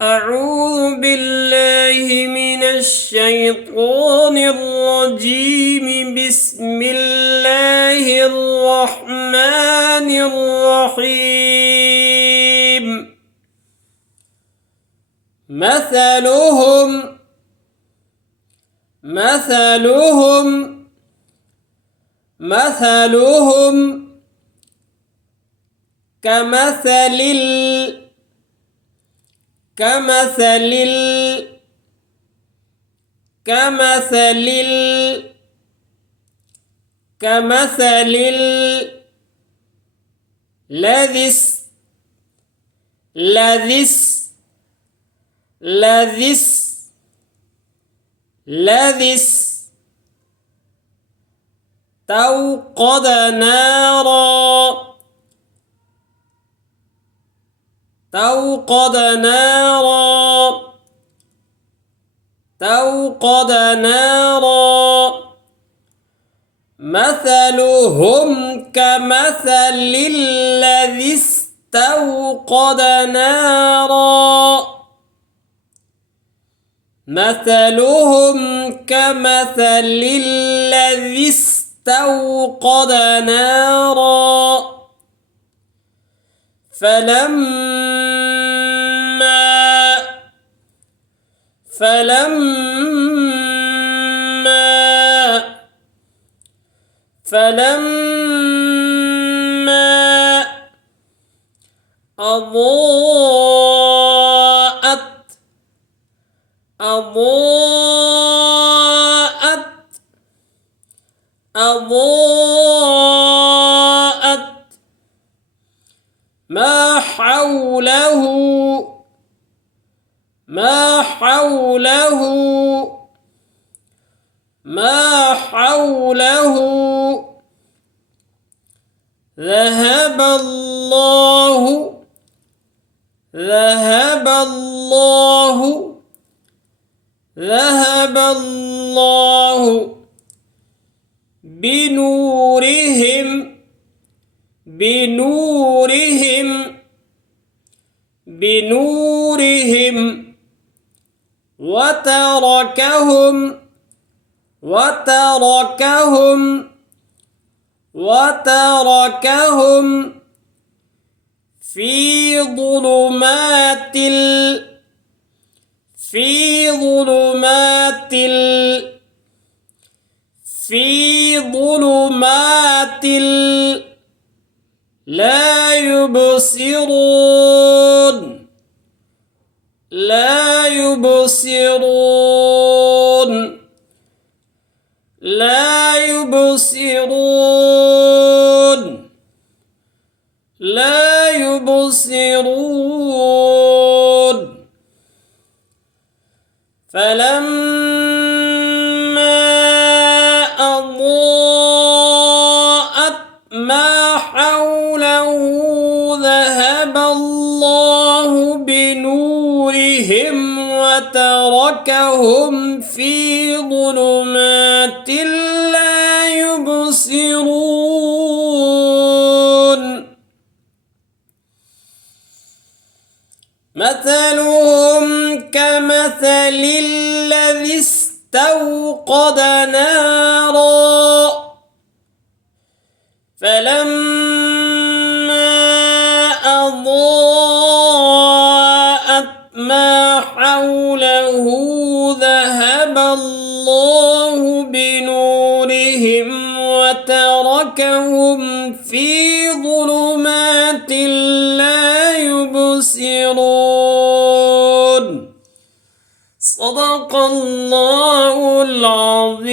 أعوذ بالله من الشيطان الرجيم. بسم الله الرحمن الرحيم. مثلهم كمثل كمثل كمثل كمثل الذي استوقد نارا مثلهم كمثل الذي استوقد نارا فلما أضاءت ما حوله ذهب الله بنورهم وتركهم في ظلمات لا يبصرون فلما أضاءت ما حوله ذهب الله بنورهم وتركهم في ظلمات لا يبصرون مثلهم كمثل الذي استوقد نارا فلما أضاءت ما حوله ذهب الله بنورهم وتركهم في ظلمات لا يبصرون. صدق الله العظيم.